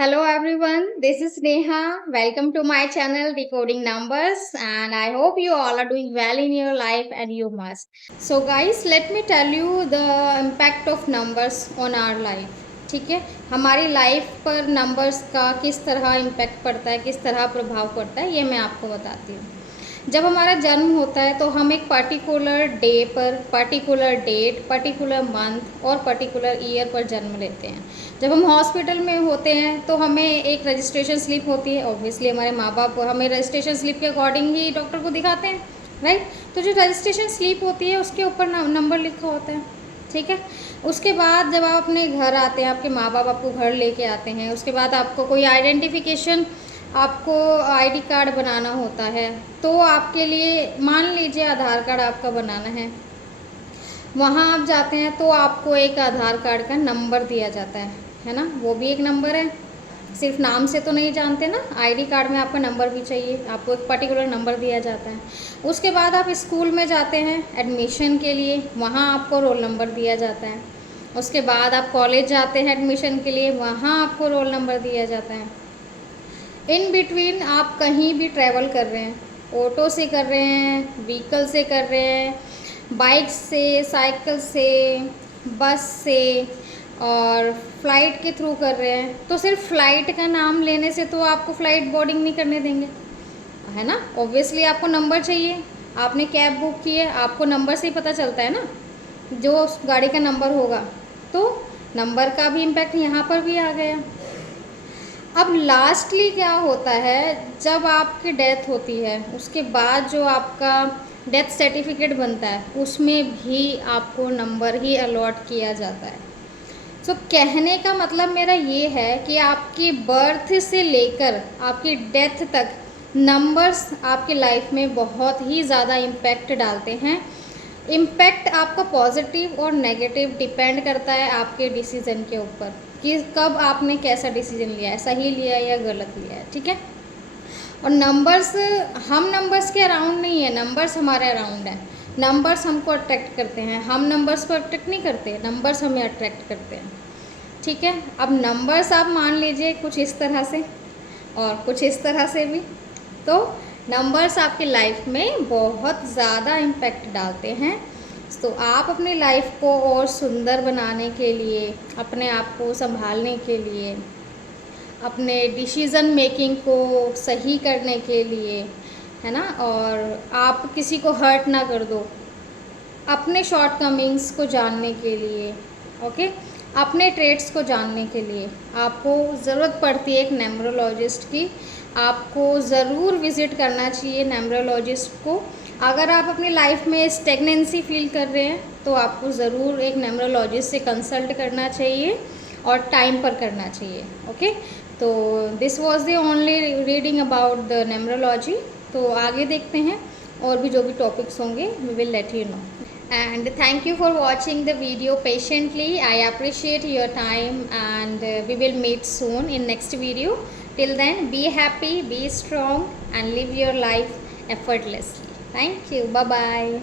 Hello everyone, this is Neha. Welcome to my channel Decoding Numbers, and I hope you all are doing well in your life and you must. So guys, let me tell you the impact of numbers on our life. ठीक है, हमारी life पर numbers का किस तरह impact पड़ता है, किस तरह प्रभाव पड़ता है, ये मैं आपको बताती हूँ। जब हमारा जन्म होता है तो हम एक पर्टिकुलर डे पर, पर्टिकुलर डेट, पर्टिकुलर मंथ और पर्टिकुलर ईयर पर जन्म लेते हैं। जब हम हॉस्पिटल में होते हैं तो हमें एक रजिस्ट्रेशन स्लिप होती है। ऑब्वियसली हमारे माँ बाप हमें रजिस्ट्रेशन स्लिप के अकॉर्डिंग ही डॉक्टर को दिखाते हैं, राइट। तो जो रजिस्ट्रेशन स्लिप होती है उसके ऊपर नंबर लिखा होता है, ठीक है। उसके बाद जब आप अपने घर आते हैं, आपके माँ बाप आपको घर लेके आते हैं, उसके बाद आपको कोई आइडेंटिफिकेशन, आपको आईडी कार्ड बनाना होता है। तो आपके लिए मान लीजिए आधार कार्ड आपका बनाना है, वहाँ आप जाते हैं तो आपको एक आधार कार्ड का नंबर दिया जाता है ना। वो भी एक नंबर है, सिर्फ नाम से तो नहीं जानते ना, आईडी कार्ड में आपका नंबर भी चाहिए, आपको एक पर्टिकुलर नंबर दिया जाता है। उसके बाद आप स्कूल में जाते हैं एडमिशन के लिए, वहाँ आपको रोल नंबर दिया जाता है। उसके बाद आप कॉलेज जाते हैं एडमिशन के लिए, वहाँ आपको रोल नंबर दिया जाता है। इन बिटवीन आप कहीं भी ट्रैवल कर रहे हैं, ऑटो से कर रहे हैं, व्हीकल से कर रहे हैं, बाइक से, साइकिल से, बस से और फ्लाइट के थ्रू कर रहे हैं, तो सिर्फ फ़्लाइट का नाम लेने से तो आपको फ़्लाइट बोर्डिंग नहीं करने देंगे, है ना। ऑब्वियसली आपको नंबर चाहिए। आपने कैब बुक की है, आपको नंबर से ही पता चलता है ना जो उस गाड़ी का नंबर होगा। तो नंबर का भी इम्पैक्ट यहाँ पर भी आ गया। अब लास्टली क्या होता है, जब आपकी डेथ होती है उसके बाद जो आपका डेथ सर्टिफिकेट बनता है उसमें भी आपको नंबर ही अलॉट किया जाता है। सो कहने का मतलब मेरा ये है कि आपकी बर्थ से लेकर आपकी डेथ तक नंबर्स आपकी लाइफ में बहुत ही ज़्यादा इम्पैक्ट डालते हैं। इम्पैक्ट आपका पॉजिटिव और नेगेटिव डिपेंड करता है आपके डिसीज़न के ऊपर कि कब आपने कैसा डिसीज़न लिया है, सही लिया है या गलत लिया है, ठीक है। और नंबर्स, हम नंबर्स के अराउंड नहीं है, नंबर्स हमारे अराउंड है। नंबर्स हमको अट्रैक्ट करते हैं, हम नंबर्स को अट्रैक्ट नहीं करते, नंबर्स हमें अट्रैक्ट करते हैं, ठीक है। अब नंबर्स आप मान लीजिए कुछ इस तरह से और कुछ इस तरह से भी, तो नंबर्स आपकी लाइफ में बहुत ज़्यादा इम्पैक्ट डालते हैं। तो आप अपनी लाइफ को और सुंदर बनाने के लिए, अपने आप को संभालने के लिए, अपने डिसीज़न मेकिंग को सही करने के लिए, है ना, और आप किसी को हर्ट ना कर दो, अपने शॉर्टकमिंग्स को जानने के लिए, ओके, अपने ट्रेड्स को जानने के लिए आपको ज़रूरत पड़ती है एक न्यूमरोलॉजिस्ट की। आपको ज़रूर विज़िट करना चाहिए न्यूमरोलॉजिस्ट को। अगर आप अपनी लाइफ में स्टेगनेंसी फील कर रहे हैं तो आपको ज़रूर एक न्यूमरोलॉजिस्ट से कंसल्ट करना चाहिए और टाइम पर करना चाहिए, ओके। तो this was the only reading about the numerology. तो आगे देखते हैं और भी जो भी टॉपिक्स होंगे we will let you know. And thank you for watching the video patiently. I appreciate your time, and we will meet soon in next video. Till then, be happy, be strong and live your life effortlessly. Thank you. Bye bye.